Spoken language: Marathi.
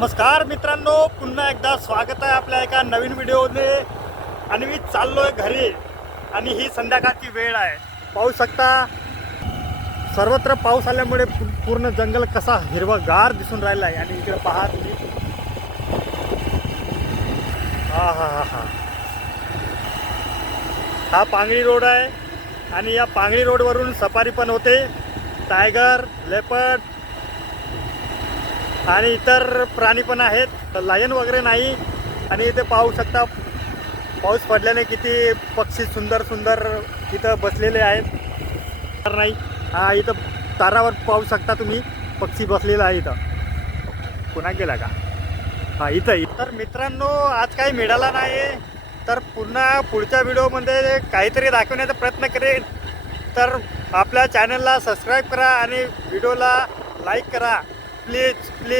नमस्कार मित्रांनो, पुन्हा एकदा स्वागत आहे आपल्या एका नवीन व्हिडिओमध्ये. आणि मी चाललोय घरी आणि ही संध्याकाळची वेळ आहे. पाहू शकता सर्वत्र पाऊस आल्यामुळे पूर्ण जंगल कसा हिरवागार दिसून राहिला आहे. आणि इकडे पहा तुम्ही, हा हा हा हा हा पांगरी रोड आहे. आणि या पांगरी रोडवरून सफारी पण होते. टायगर, लेपर्ड आणि इतर प्राणी पण आहेत. लायन वगैरे नाही. आणि इथे पाहू शकता पाऊस पडल्याने किती पक्षी सुंदर सुंदर इथं बसलेले आहेत. तर नाही, हा इथं तारावर पाहू शकता तुम्ही पक्षी बसलेला आहे. इथं पुन्हा गेला का? हा इथं. तर मित्रांनो, आज काही मिळाला नाही, तर पुन्हा पुढच्या व्हिडिओमध्ये काहीतरी दाखवण्याचा प्रयत्न करेन. तर आपल्या चॅनलला सबस्क्राईब करा आणि व्हिडिओला लाईक करा, प्लीज प्लीज.